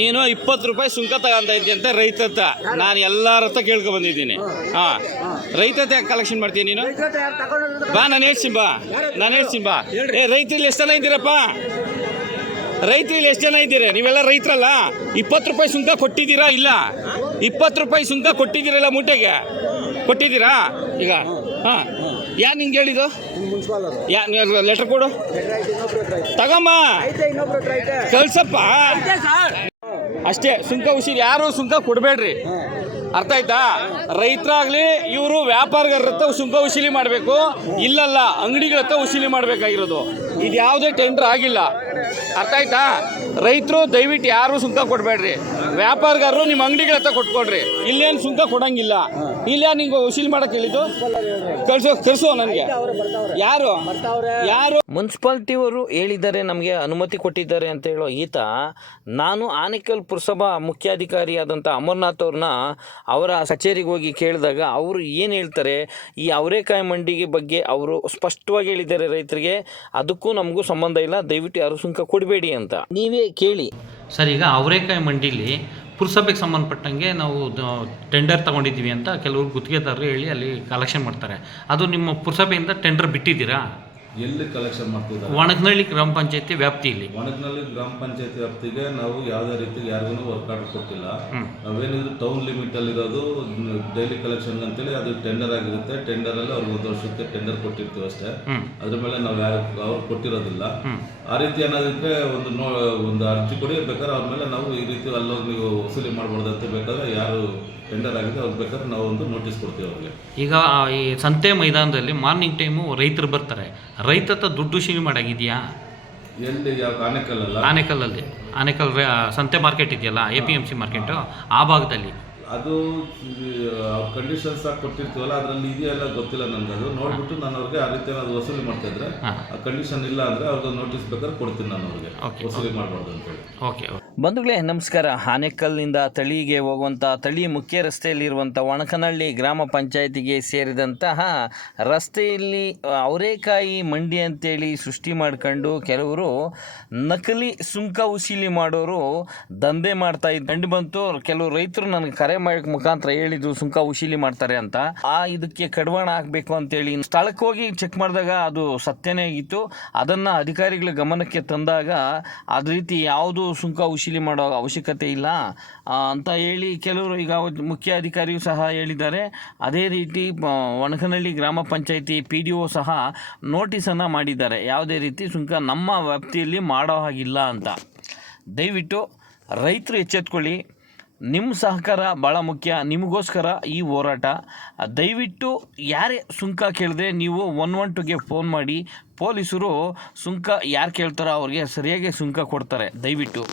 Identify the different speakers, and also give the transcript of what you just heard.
Speaker 1: ನೀನು ಇಪ್ಪತ್ತು ರೂಪಾಯಿ ಸುಂಕ ತಗೊಂತ ಇದ್ದಿ ಅಂತ ರೈತ ಹತ್ರ. ನಾನು ಎಲ್ಲರ ಹತ್ರ ಕೇಳ್ಕೊ ಬಂದಿದ್ದೀನಿ. ಹಾ. ರೈತ ಯಾಕೆ ಕಲೆಕ್ಷನ್ ಮಾಡ್ತೀನಿ ನೀನು? ಬಾ ನಾನು ಹೇಳ್ತೀನಿ ಬಾ. ನಾನು ಹೇಳ್ತೀನಿ ಬಾ. ಏ ರೈತರಲ್ಲಿ ಎಷ್ಟು ಜನ ಇದ್ದೀರಪ್ಪ? ರೈತರಲ್ಲಿ ಎಷ್ಟು ಜನ ಇದ್ದೀರಿ? ನೀವೆಲ್ಲ ರೈತರಲ್ಲ? ಇಪ್ಪತ್ತು ರೂಪಾಯಿ ಸುಂಕ ಕೊಟ್ಟಿದ್ದೀರಾ? ಇಲ್ಲ. ಇಪ್ಪತ್ತು ರೂಪಾಯಿ ಸುಂಕ ಕೊಟ್ಟಿದ್ದೀರಲ್ಲ ಮೂಟೆಗೆ? ಕೊಟ್ಟಿದ್ದೀರಾ? ಈಗ ಹಾಂ. ಯಾ ನಿಂಗೆ ಹೇಳಿದ್ದು? ಯಾ ಲೆಟ್ರ್ ಕೊಡು. ತಗೊಂಬ. ಕಳ್ಸಪ್ಪ. ಅಷ್ಟೇ ಸುಂಕ ಉಸಿರಿ ಯಾರು ಸುಂಕ ಕೊಡಬೇಡ್ರಿ. ಅರ್ಥ ಆಯ್ತಾ? ರೈತರಾಗ್ಲಿ ಇವರು ವ್ಯಾಪಾರಿಗರ ಹತ್ರ ಸುಂಕ ವಸೂಲಿ ಮಾಡಬೇಕು ಇಲ್ಲಲ್ಲ ಅಂಗಡಿಗಳ ಹತ್ರ ವಸೂಲಿ ಮಾಡಬೇಕಾಗಿರೋದು. ಇದು ಯಾವುದೇ ಟೆಂಡರ್ ಆಗಿಲ್ಲ. ಅರ್ಥ ಆಯ್ತಾ? ರೈತರು ದಯವಿಟ್ಟು ಯಾರು ಸುಂಕ ಕೊಡಬೇಡ್ರಿ. ವ್ಯಾಪಾರಗಾರರು ನಿಮ್ಮ ಅಂಗಡಿಗಳ ಹತ್ರ ಕೊಟ್ಕೊಡ್ರಿ ಇಲ್ಲೇನು ಸುಂಕ ಕೊಡಂಗಿಲ್ಲ. ಇಲ್ಲ ನೀವು ವಸೂಲಿ ಮಾಡಕ್ಕೆ ಹೇಳಿದ್ದು? ಕಳ್ಸೋ ಕಳ್ಸೋ ನನಗೆ. ಯಾರು? ಯಾರು?
Speaker 2: ಮುನ್ಸಿಪಾಲ್ಟಿಯವರು ಹೇಳಿದ್ದಾರೆ ನಮಗೆ ಅನುಮತಿ ಕೊಟ್ಟಿದ್ದಾರೆ ಅಂತ ಹೇಳೋ ಈತ ನಾನು ಆನೇಕಲ್ ಪುರಸಭಾ ಮುಖ್ಯಾಧಿಕಾರಿಯಾದಂಥ ಅಮರ್ನಾಥ್ ಅವ್ರನ್ನ ಅವರ ಕಚೇರಿಗೆ ಹೋಗಿ ಕೇಳಿದಾಗ ಅವರು ಏನು ಹೇಳ್ತಾರೆ ಈ ಅವರೇಕಾಯಿ ಮಂಡಿಗೆ ಬಗ್ಗೆ ಅವರು ಸ್ಪಷ್ಟವಾಗಿ ಹೇಳಿದ್ದಾರೆ ರೈತರಿಗೆ ಅದಕ್ಕೂ ನಮಗೂ ಸಂಬಂಧ ಇಲ್ಲ ದಯವಿಟ್ಟು ಯಾರು ಸುಂಕ ಕೊಡಬೇಡಿ ಅಂತ. ನೀವೇ ಕೇಳಿ.
Speaker 3: ಸರ್ ಈಗ ಅವರೇಕಾಯಿ ಮಂಡಿಲಿ ಪುರಸಭೆಗೆ ಸಂಬಂಧಪಟ್ಟಂಗೆ ನಾವು ಟೆಂಡರ್ ತಗೊಂಡಿದ್ದೀವಿ ಅಂತ ಕೆಲವರು ಗುತ್ತಿಗೆದಾರರು ಹೇಳಿ ಅಲ್ಲಿ ಕಲೆಕ್ಷನ್ ಮಾಡ್ತಾರೆ. ಅದು ನಿಮ್ಮ ಪುರಸಭೆಯಿಂದ ಟೆಂಡರ್ ಬಿಟ್ಟಿದ್ದೀರಾ?
Speaker 4: ಎಲ್ಲಿ ಕಲೆಕ್ಷನ್ ಮಾಡ್ತಿದ್ದಾರೆ?
Speaker 3: ಒಣಗನಹಳ್ಳಿ ಗ್ರಾಮ ಪಂಚಾಯತಿ ವ್ಯಾಪ್ತಿಯಲ್ಲಿ.
Speaker 4: ಒಣಗಿನಲ್ಲಿ ಗ್ರಾಮ ಪಂಚಾಯತಿ ವ್ಯಾಪ್ತಿಗೆ ನಾವು ಯಾವುದೇ ರೀತಿ ಯಾರಿಗೂ ವರ್ಕ್ ಆರ್ಡರ್ ಕೊಟ್ಟಿಲ್ಲ. ನಾವೇನಿದ್ರು ಟೌನ್ ಲಿಮಿಟ್ ಅಲ್ಲಿ ಇರೋದು ಡೈಲಿ ಕಲೆಕ್ಷನ್ ಅಂತೇಳಿ ಅದು ಟೆಂಡರ್ ಆಗಿರುತ್ತೆ. ಟೆಂಡರ್ ಅಲ್ಲಿ ಅವ್ರಿಗೆ ಒಂದು ವರ್ಷಕ್ಕೆ ಟೆಂಡರ್ ಕೊಟ್ಟಿರ್ತೀವಿ ಅಷ್ಟೇ. ಅದ್ರ ಮೇಲೆ ನಾವು ಯಾರು ಅವ್ರು ಕೊಟ್ಟಿರೋದಿಲ್ಲ. ಆ ರೀತಿ ಏನಾದಿದ್ರೆ ಒಂದು ನೋ ಒಂದು ಅರ್ಜಿ ಕೊಡಿ ಬೇಕಾದ್ರೆ ಅವ್ರ ಮೇಲೆ ನಾವು ಈ ರೀತಿ ಅಲ್ಲೋಗಿ ನೀವು ವಸೂಲಿ ಮಾಡ್ಬಾರ್ದು ಅಂತ ಬೇಕಾದ್ರೆ ಯಾರು ಟೆಂಡರ್ ಆಗಿದೆ ಅವ್ರಿಗೆ ಬೇಕಾದ್ರೆ ನಾವು ಒಂದು ನೋಟಿಸ್ ಕೊಡ್ತೀವಿ ಅವ್ರಿಗೆ.
Speaker 3: ಈಗ ಈ ಸಂತೆ ಮೈದಾನದಲ್ಲಿ ಮಾರ್ನಿಂಗ್ ಟೈಮು ರೈತರು ಬರ್ತಾರೆ. ರೈತ ದುಡ್ಡು ಶಿವಿ ಮಾಡಾಗಿದೆಯಾ?
Speaker 4: ಎಲ್ಲಿ ಯಾವ ಆನೆಕಲ್ಲಲ್ಲ?
Speaker 3: ಆನೇಕಲ್ಲಲ್ಲಿ. ಆನೇಕಲ್ ರೇ- ಸಂತೆ ಮಾರ್ಕೆಟ್ ಇದೆಯಲ್ಲ A P M C market ಆ ಭಾಗದಲ್ಲಿ.
Speaker 4: ಅದು ಕಂಡೀಷನ್ಸ್ ಆಗಿ ಕೊಟ್ಟಿರ್ತೀವಲ್ಲ ಅದರಲ್ಲಿ ಇದೆಯಲ್ಲ ಗೊತ್ತಿಲ್ಲ ನನಗೆ ಅದು. ನೋಡ್ಬಿಟ್ಟು ನಾನು ಅವ್ರಿಗೆ ಆ ರೀತಿ ಏನಾದ್ರು ವಸೂಲಿ ಮಾಡ್ತಾ ಇದ್ರೆ ಆ ಕಂಡೀಷನ್ ಇಲ್ಲ ಅಂದ್ರೆ ಅವ್ರಿಗೆ ನೋಟಿಸ್ ಬೇಕಾದ್ರೆ ಕೊಡ್ತೀನಿ ನಾನು ಅವ್ರಿಗೆ. ವಸೂಲಿ ಮಾಡಬಾರ್ದು ಅಂತೇಳಿ
Speaker 3: ಓಕೆ
Speaker 2: ಬಂಧುಗಳೇ ನಮಸ್ಕಾರ. ಆನೆಕಲ್ನಿಂದ ತಳಿಗೆ ಹೋಗುವಂಥ ತಳಿ ಮುಖ್ಯ ರಸ್ತೆಯಲ್ಲಿರುವಂಥ ಒಣಕನಹಳ್ಳಿ ಗ್ರಾಮ ಪಂಚಾಯತಿಗೆ ಸೇರಿದಂತಹ ರಸ್ತೆಯಲ್ಲಿ ಅವರೇಕಾಯಿ ಮಂಡಿ ಅಂತೇಳಿ ಸೃಷ್ಟಿ ಮಾಡ್ಕೊಂಡು ಕೆಲವರು ನಕಲಿ ಸುಂಕ ಉಸಿಲಿ ಮಾಡೋರು ದಂಧೆ ಮಾಡ್ತಾ ಇದ್ದು ಕಂಡು ಬಂತು. ಕೆಲವು ರೈತರು ನನಗೆ ಕರೆ ಮುಖಾಂತರ ಹೇಳಿದ್ರು ಸುಂಕ ಉಶೀಲಿ ಮಾಡ್ತಾರೆ ಅಂತ. ಆ ಇದಕ್ಕೆ ಕಡಿವಾಣ ಹಾಕಬೇಕು ಅಂತೇಳಿ ಸ್ಥಳಕ್ಕೆ ಹೋಗಿ ಚೆಕ್ ಮಾಡಿದಾಗ ಅದು ಸತ್ಯನೇ ಆಗಿತ್ತು ಅದನ್ನು ಅಧಿಕಾರಿಗಳ ಗಮನಕ್ಕೆ ತಂದಾಗ ಅದ ರೀತಿ ಯಾವುದು ಸುಂಕ ಉಶೀಲಿ ಮಾಡೋ ಅವಶ್ಯಕತೆ ಇಲ್ಲ ಅಂತ ಹೇಳಿ ಕೆಲವರು ಈಗ ಮುಖ್ಯ ಅಧಿಕಾರಿಯು ಸಹ ಹೇಳಿದ್ದಾರೆ. ಅದೇ ರೀತಿ ಒಣಕನಹಳ್ಳಿ ಗ್ರಾಮ ಪಂಚಾಯಿತಿ ಪಿ ಡಿ ಒ ಸಹ ನೋಟಿಸನ್ನು ಮಾಡಿದ್ದಾರೆ. ಯಾವುದೇ ರೀತಿ ಸುಂಕ ನಮ್ಮ ವ್ಯಾಪ್ತಿಯಲ್ಲಿ ಮಾಡೋ ಹಾಗಿಲ್ಲ ಅಂತ. ದಯವಿಟ್ಟು ರೈತರು ಎಚ್ಚೆತ್ಕೊಳ್ಳಿ. ನಿಮ್ಮ ಸಹಕಾರ ಭಾಳ ಮುಖ್ಯ, ನಿಮಗೋಸ್ಕರ ಈ ಹೋರಾಟ. ದಯವಿಟ್ಟು ಯಾರೇ ಸುಂಕ ಕೇಳಿದ್ರೆ ನೀವು ಒನ್ ಒನ್ ಟುಗೆ ಫೋನ್ ಮಾಡಿ ಪೊಲೀಸರು ಸುಂಕ ಯಾರು ಕೇಳ್ತಾರೋ ಅವ್ರಿಗೆ ಸರಿಯಾಗಿ ಸುಂಕ ಕೊಡ್ತಾರೆ, ದಯವಿಟ್ಟು.